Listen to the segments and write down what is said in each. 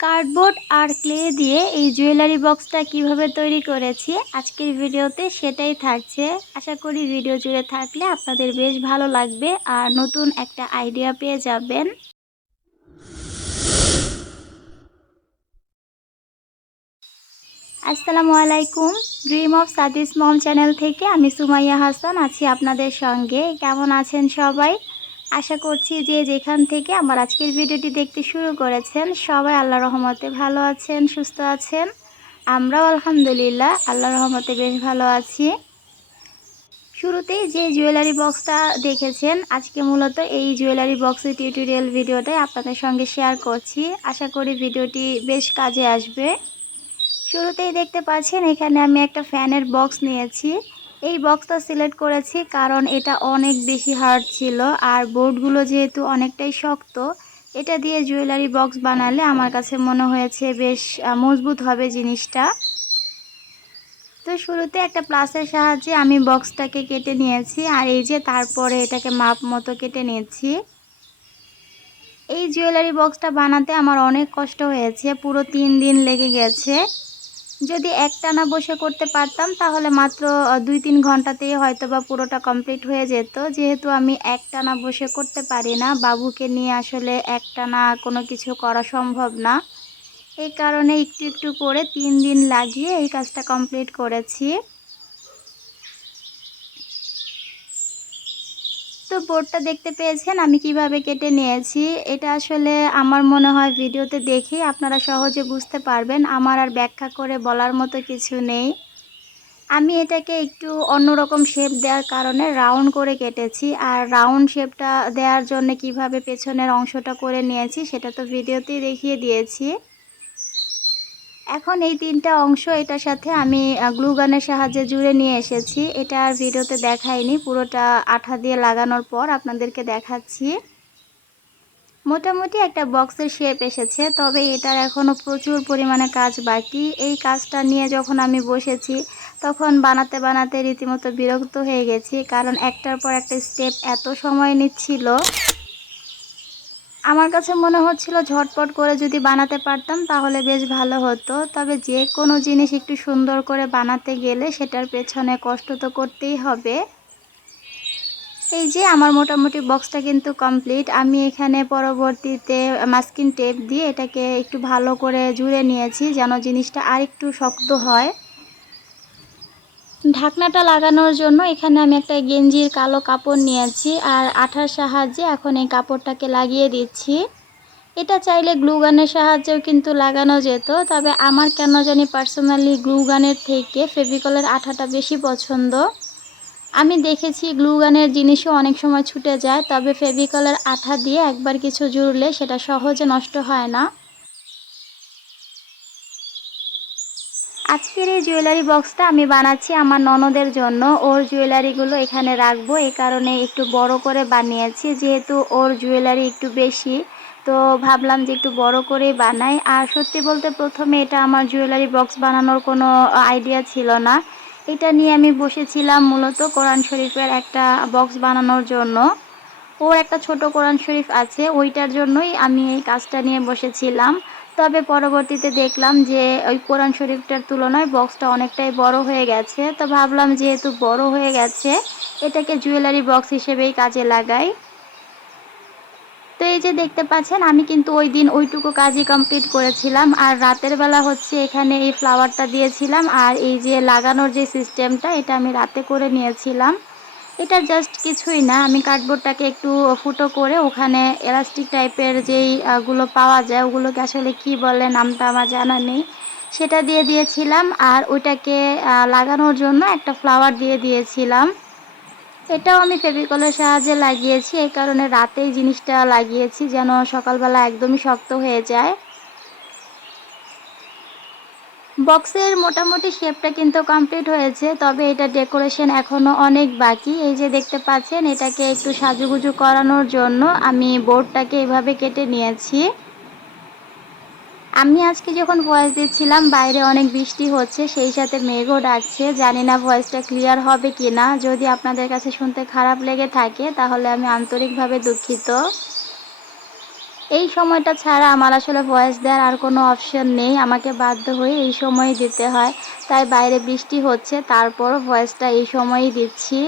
Cardboard আর clay দিয়ে এই jewellery বক্সটা কিভাবে তৈরি করেছি আজকের ভিডিওতে সেটাই থাকছে। আশা করি ভিডিও জুড়ে থাকলে আপনাদের বেশ ভালো লাগবে আর নতুন একটা আইডিয়া পেয়ে যাবেন। আসসালামু আলাইকুম। ড্রিম অফ সাদিস মম চ্যানেল থেকে আমি সুমাইয়া হাসান আছি আপনাদের সঙ্গে। কেমন আছেন সবাই? আশা করছি যে যেখান থেকে আমার আজকের ভিডিওটি দেখতে শুরু করেছেন সবাই আল্লাহর রহমতে ভালো আছেন, সুস্থ আছেন। আমরাও আলহামদুলিল্লাহ আল্লাহর রহমতে বেশ ভালো আছি। শুরুতেই যে জুয়েলারি বক্সটা দেখেছেন, আজকে মূলত এই জুয়েলারি বক্সের টিউটোরিয়াল ভিডিওটাই আপনাদের সঙ্গে শেয়ার করছি। আশা করি ভিডিওটি বেশ কাজে আসবে। শুরুতেই দেখতে পাচ্ছেন এখানে আমি একটা ফ্যানের বক্স নিয়েছি। এই বক্সটা সিলেক্ট করেছি কারণ এটা অনেক বেশি হার্ড ছিল আর বোর্ডগুলো যেহেতু অনেকটাই শক্ত, এটা দিয়ে জুয়েলারি বক্স বানালে আমার কাছে মনে হয়েছে বেশ মজবুত হবে জিনিসটা। তো শুরুতে একটা প্লাসের সাহায্যে আমি বক্সটাকে কেটে নিয়েছি আর এই যে তারপরে এটাকে মাপ মতো কেটে নিয়েছি। এই জুয়েলারি বক্সটা বানাতে আমার অনেক কষ্ট হয়েছে, পুরো 3 দিন লেগে গেছে। যদি একটানা বসে করতে পারতাম তাহলে মাত্র 2-3 ঘন্টাতেই হয়তোবা পুরোটা কমপ্লিট হয়ে যেত। যেহেতু আমি একটানা বসে করতে পারি না, বাবুকে নিয়ে আসলে একটানা কোনো কিছু করা সম্ভব না। এই কারণে একটু একটু করে 3 দিন লাগিয়ে এই কাজটা কমপ্লিট করেছি। তো বোর্ডটা দেখতে পেয়েছেন আমি কিভাবে কেটে নিয়েছি। এটা আসলে আমার মনে হয় ভিডিওতে দেখেই আপনারা সহজে বুঝতে পারবেন, আমার আর ব্যাখ্যা করে বলার মতো কিছু নেই। আমি এটাকে একটু অন্যরকম শেপ দেওয়ার কারণে রাউন্ড করে কেটেছি, আর রাউন্ড শেপটা দেওয়ার জন্য কিভাবে পেছনের অংশটা করে নিয়েছি সেটা তো ভিডিওতেই দেখিয়ে দিয়েছি। এখন এই 3টা অংশ এটার সাথে আমি গ্লু গানের সাহায্যে জুড়ে নিয়ে এসেছি। এটা আর ভিডিওতে দেখাইনি, পুরোটা আঠা দিয়ে লাগানোর পর আপনাদেরকে দেখাচ্ছি। মোটামুটি একটা বক্সের শেপ এসেছে, তবে এটার এখনও প্রচুর পরিমাণে কাজ বাকি। এই কাজটা নিয়ে যখন আমি বসেছি তখন বানাতে বানাতে রীতিমতো বিরক্ত হয়ে গেছি, কারণ একটার পর একটা স্টেপ এত সময় নিচ্ছিল। আমার কাছে মনে হচ্ছিল ঝটপট করে যদি বানাতে পারতাম তাহলে বেশ ভালো হতো। তবে যে কোনো জিনিস একটু সুন্দর করে বানাতে গেলে সেটার পেছনে কষ্ট তো করতেই হবে। এই যে আমার মোটামুটি বক্সটা কিন্তু কমপ্লিট। আমি এখানে পরবর্তীতে মাস্কিং টেপ দিয়ে এটাকে একটু ভালো করে জুড়ে নিয়েছি যেন জিনিসটা আরেকটু শক্ত হয়। ঢাকনাটা লাগানোর জন্য এখানে আমি একটা গেঞ্জির কালো কাপড় নিয়েছি আর আঠার সাহায্যে এখন এই কাপড়টাকে লাগিয়ে দিচ্ছি। এটা চাইলে গ্লু গানের সাহায্যেও কিন্তু লাগানো যেত, তবে আমার কেন জানি পার্সোনালি গ্লু গানের থেকে ফেভিকলের আঠাটা বেশি পছন্দ। আমি দেখেছি গ্লু গানের জিনিসও অনেক সময় ছুটে যায়, তবে ফেভিকলের আঠা দিয়ে একবার কিছু জুড়লে সেটা সহজে নষ্ট হয় না। আজকের এই জুয়েলারি বক্সটা আমি বানাচ্ছি আমার ননদের জন্য। ওর জুয়েলারিগুলো এখানে রাখবো, এই কারণে একটু বড় করে বানিয়েছি। যেহেতু ওর জুয়েলারি একটু বেশি, তো ভাবলাম যে একটু বড় করেই বানাই। আর সত্যি বলতে প্রথমে এটা আমার জুয়েলারি বক্স বানানোর কোনো আইডিয়া ছিল না। এটা নিয়ে আমি বসেছিলাম মূলত কোরআন শরীফের একটা বক্স বানানোর জন্য। ওর একটা ছোট কোরআন শরীফ আছে, ওইটার জন্যই আমি এই কাজটা নিয়ে বসেছিলাম। তবে পরবর্তীতে দেখলাম যে ওই কোরআন শরীফটার তুলনায় বক্সটা অনেকটাই বড় হয়ে গেছে। তো ভাবলাম যেহেতু বড় হয়ে গেছে এটাকে জুয়েলারি বক্স হিসেবেই কাজে লাগাই। তো এই যে দেখতে পাচ্ছেন আমি কিন্তু ওই দিন ওইটুকু কাজই কমপ্লিট করেছিলাম, আর রাতের বেলা হচ্ছে এখানে এই ফ্লাওয়ারটা দিয়েছিলাম। আর এই যে লাগানোর যে সিস্টেমটা এটা আমি রাতে করে নিয়েছিলাম। এটা জাস্ট কিছুই না, আমি কার্ডবোর্ডটাকে একটু ফুটো করে ওখানে এলাস্টিক টাইপের যেই গুলো পাওয়া যায়, ওগুলোকে আসলে কি বলে নামটা আমার জানা নেই, সেটা দিয়ে দিয়েছিলাম। আর ওইটাকে লাগানোর জন্য একটা ফ্লাওয়ার দিয়ে দিয়েছিলাম। এটাও আমি ফেভিকলের সাহায্যে লাগিয়েছি, এই কারণে রাতেই জিনিসটা লাগিয়েছি যেন সকালবেলা একদমই শক্ত হয়ে যায়। বক্সের মোটামুটি শেপটা কিন্তু কমপ্লিট হয়েছে, তবে এটা ডেকোরেশন এখনও অনেক বাকি। এই যে দেখতে পাচ্ছেন এটাকে একটু সাজুগুজু করানোর জন্য আমি বোর্ডটাকে এভাবে কেটে নিয়েছি। আমি আজকে যখন ভয়েস দিচ্ছিলাম বাইরে অনেক বৃষ্টি হচ্ছে, সেই সাথে মেঘও ডাকছে। জানি না ভয়েসটা ক্লিয়ার হবে কি না। যদি আপনাদের কাছে শুনতে খারাপ লেগে থাকে তাহলে আমি আন্তরিকভাবে দুঃখিত। এই সময়টা ছাড়া আমার আসলে ভয়েস দেওয়ার আর কোনো অপশন নেই, আমাকে বাধ্য হয়ে এই সময়ই দিতে হয়। তাই বাইরে বৃষ্টি হচ্ছে, তারপরও ভয়েসটা এই সময়ই দিচ্ছি।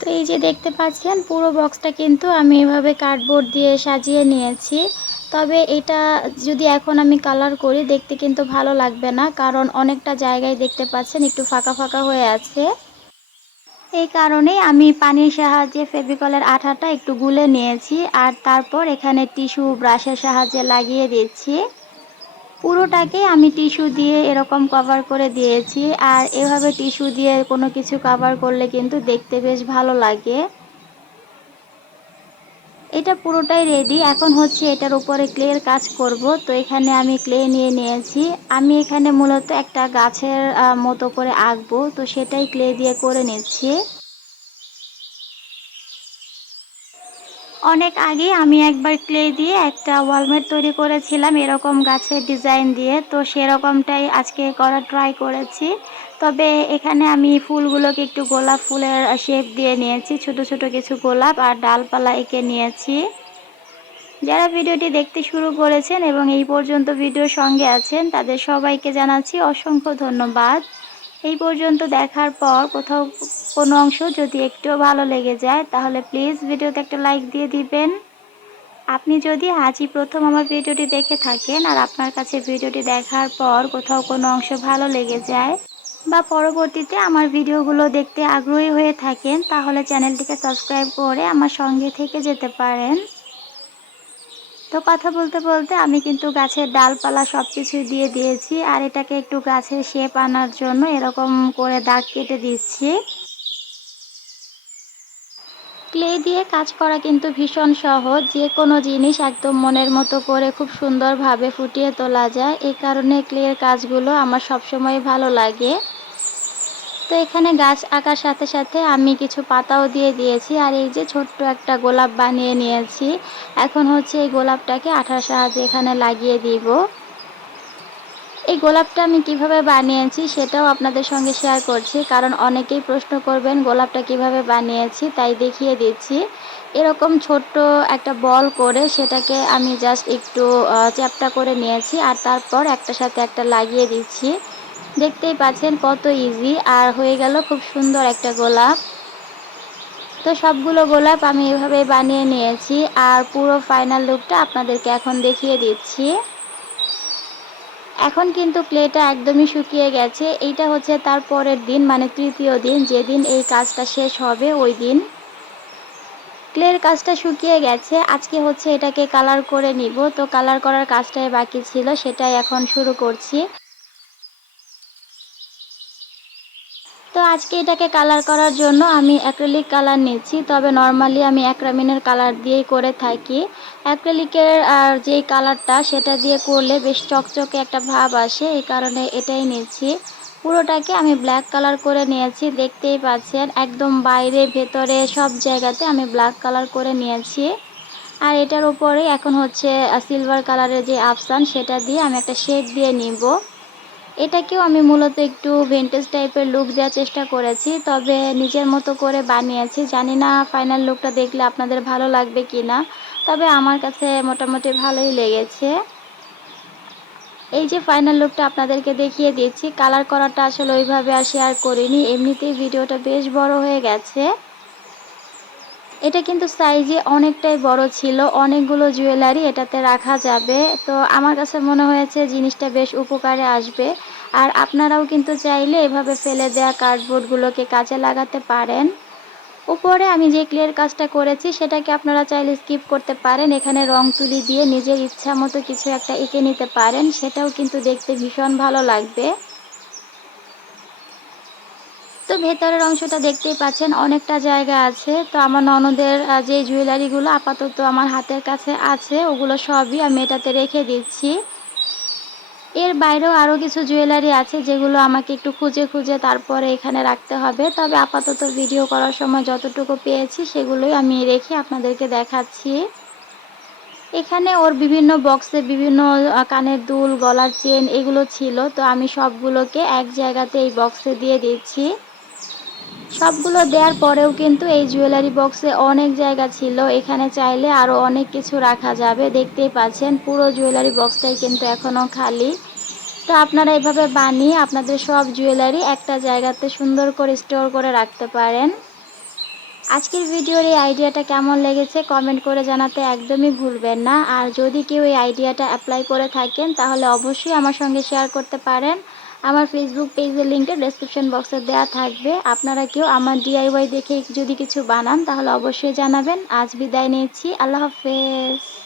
তো এই যে দেখতে পাচ্ছেন পুরো বক্সটা কিন্তু আমি এভাবে কার্ডবোর্ড দিয়ে সাজিয়ে নিয়েছি। তবে এটা যদি এখন আমি কালার করি দেখতে কিন্তু ভালো লাগবে না, কারণ অনেকটা জায়গায় দেখতে পাচ্ছেন একটু ফাঁকা ফাঁকা হয়ে আছে। এই কারণেই আমি পানির সাহায্যে ফেভিকলের আঠাটা একটু গুলে নিয়েছি, আর তারপর এখানে টিস্যু ব্রাশের সাহায্যে লাগিয়ে দিচ্ছি। পুরোটাকে আমি টিস্যু দিয়ে এরকম কভার করে দিয়েছি। আর এভাবে টিস্যু দিয়ে কোনো কিছু কভার করলে কিন্তু দেখতে বেশ ভালো লাগে। এটা পুরোটাই রেডি। এখন হচ্ছে এটার উপরে ক্লের কাজ করব। তো এখানে আমি ক্লে নিয়ে নিয়েছি। আমি এখানে মূলত একটা গাছের মতো করে আঁকবো, তো সেটাই ক্লে দিয়ে করে নিচ্ছি। অনেক আগে আমি একবার ক্লে দিয়ে একটা ওয়ালমেট তৈরি করেছিলাম এরকম গাছের ডিজাইন দিয়ে, তো সেরকমটাই আজকে করার ট্রাই করেছি। তবে এখানে আমি ফুলগুলোকে একটু গোলাপ ফুলের শেপ দিয়ে নিয়েছি, ছোট ছোট কিছু গোলাপ আর ডালপালা এঁকে নিয়েছি। যারা ভিডিওটি দেখতে শুরু করেছেন এবং এই পর্যন্ত ভিডিওর সঙ্গে আছেন তাদের সবাইকে জানাচ্ছি অসংখ্য ধন্যবাদ। এই পর্যন্ত দেখার পর কোথাও কোনো অংশ যদি একটুও ভালো লেগে যায় তাহলে প্লিজ ভিডিওতে একটা লাইক দিয়ে দিবেন। আপনি যদি আজই প্রথম আমার ভিডিওটি দেখে থাকেন আর আপনার কাছে ভিডিওটি দেখার পর কোথাও কোনো অংশ ভালো লেগে যায় বা পরবর্তীতে আমার ভিডিওগুলো দেখতে আগ্রহী হয়ে থাকেন, তাহলে চ্যানেলটিকে সাবস্ক্রাইব করে আমার সঙ্গে থেকে যেতে পারেন। তো কথা বলতে বলতে আমি কিন্তু গাছের ডালপালা সব কিছুই দিয়ে দিয়েছি, আর এটাকে একটু গাছের শেপ আনার জন্য এরকম করে দাগ কেটে দিচ্ছি। ক্লে দিয়ে কাজ করা কিন্তু ভীষণ সহজ, যে কোনো জিনিস একদম মনের মতো করে খুব সুন্দরভাবে ফুটিয়ে তোলা যায়। এই কারণে ক্লের কাজগুলো আমার সবসময় ভালো লাগে। তো এখানে গাছ আঁকার সাথে সাথে আমি কিছু পাতাও দিয়ে দিয়েছি, আর এই যে ছোট্ট একটা গোলাপ বানিয়ে নিয়েছি। এখন হচ্ছে এই গোলাপটাকে আঠার সাহায্যে এখানে লাগিয়ে দিব। এই গোলাপটা আমি কিভাবে বানিয়েছি সেটাও আপনাদের সঙ্গে শেয়ার করছি, কারণ অনেকেই প্রশ্ন করবেন গোলাপটা কিভাবে বানিয়েছি, তাই দেখিয়ে দিচ্ছি। এরকম ছোট্ট একটা বল করে সেটাকে আমি জাস্ট একটু চ্যাপ্টা করে নিয়েছি, আর তারপর একটার সাথে একটা লাগিয়ে দিচ্ছি। দেখতেই পাচ্ছেন কত ইজি, আর হয়ে গেল খুব সুন্দর একটা গোলাপ। তো সবগুলো গোলাপ আমি এভাবে বানিয়ে নিয়েছি, আর পুরো ফাইনাল লুকটা আপনাদেরকে এখন দেখিয়ে দিচ্ছি। এখন কিন্তু ক্লেটা একদমই শুকিয়ে গেছে। এইটা হচ্ছে তার পরের দিন, মানে তৃতীয় দিন, যেদিন এই কাজটা শেষ হবে ওই দিন। ক্লের কাজটা শুকিয়ে গেছে। আজকে হচ্ছে এটাকে কালার করে নিব। তো কালার করার কাজটাই বাকি ছিল, সেটাই এখন শুরু করছি। তো আজকে এটাকে কালার করার জন্য আমি অ্যাক্রিলিক কালার নিচ্ছি, তবে নর্মালি আমি অ্যাক্রামিনের কালার দিয়েই করে থাকি। অ্যাক্রিলিকের আর যেই কালারটা সেটা দিয়ে করলে বেশ চকচকে একটা ভাব আসে, এই কারণে এটাই নিচ্ছি। পুরোটাকে আমি ব্ল্যাক কালার করে নিয়েছি, দেখতেই পাচ্ছেন একদম বাইরে ভেতরে সব জায়গাতে আমি ব্ল্যাক কালার করে নিয়েছি। আর এটার উপরে এখন হচ্ছে সিলভার কালারের যে আফসান সেটা দিয়ে আমি একটা শেড দিয়ে নিব। এটাকেও আমি মূলত একটু ভিন্টেজ টাইপের লুক দেওয়ার চেষ্টা করেছি, তবে নিজের মতো করে বানিয়েছি। জানি না ফাইনাল লুকটা দেখলে আপনাদের ভালো লাগবে কি না, তবে আমার কাছে মোটামুটি ভালোই লেগেছে। এই যে ফাইনাল লুকটা আপনাদেরকে দেখিয়ে দিচ্ছি। কালার করাটা আসলে ওইভাবে আর শেয়ার করিনি, এমনিতেই ভিডিওটা বেশ বড় হয়ে গেছে। এটা কিন্তু সাইজে অনেকটাই বড় ছিল, অনেকগুলো জুয়েলারি এটাতে রাখা যাবে। তো আমার কাছে মনে হয়েছে জিনিসটা বেশ উপকারে আসবে। আর আপনারাও কিন্তু চাইলে এভাবে ফেলে দেওয়া কার্ডবোর্ডগুলোকে কাজে লাগাতে পারেন। উপরে আমি যে ক্লের কাজটা করেছি সেটাকে আপনারা চাইলে স্কিপ করতে পারেন, এখানে রং তুলি দিয়ে নিজের ইচ্ছা মতো কিছু একটা এঁকে নিতে পারেন, সেটাও কিন্তু দেখতে ভীষণ ভালো লাগবে। তো ভেতরের অংশটা দেখতেই পাচ্ছেন অনেকটা জায়গা আছে। তো আমার ননদের যে জুয়েলারিগুলো আপাতত আমার হাতের কাছে আছে ওগুলো সবই আমি এটাতে রেখে দিচ্ছি। এর বাইরেও আরও কিছু জুয়েলারি আছে যেগুলো আমাকে একটু খুঁজে খুঁজে তারপরে এখানে রাখতে হবে, তবে আপাতত ভিডিও করার সময় যতটুকু পেয়েছি সেগুলোই আমি রেখে আপনাদেরকে দেখাচ্ছি। এখানে ওর বিভিন্ন বক্সে বিভিন্ন কানের দুল, গলার চেন এগুলো ছিল, তো আমি সবগুলোকে এক জায়গাতে এই বক্সে দিয়ে দিচ্ছি। সবগুলো দেওয়ার পরেও কিন্তু এই জুয়েলারি বক্সে অনেক জায়গা ছিল। এখানে চাইলে আরও অনেক কিছু রাখা যাবে। দেখতেই পাচ্ছেন পুরো জুয়েলারি বক্সটাই কিন্তু এখনও খালি। তো আপনারা এভাবে বানিয়ে আপনাদের সব জুয়েলারি একটা জায়গাতে সুন্দর করে স্টোর করে রাখতে পারেন। আজকের ভিডিওর এই আইডিয়াটা কেমন লেগেছে কমেন্ট করে জানাতে একদমই ভুলবেন না। আর যদি কেউ এই আইডিয়াটা অ্যাপ্লাই করে থাকেন তাহলে অবশ্যই আমার সঙ্গে শেয়ার করতে পারেন। আমার ফেসবুক পেজের লিঙ্কটা ডেসক্রিপশন বক্সে দেওয়া থাকবে। আপনারা কেউ আমার ডিআইওয়াই দেখে যদি কিছু বানান তাহলে অবশ্যই জানাবেন। আজ বিদায় নিচ্ছি। আল্লাহ হাফেজ।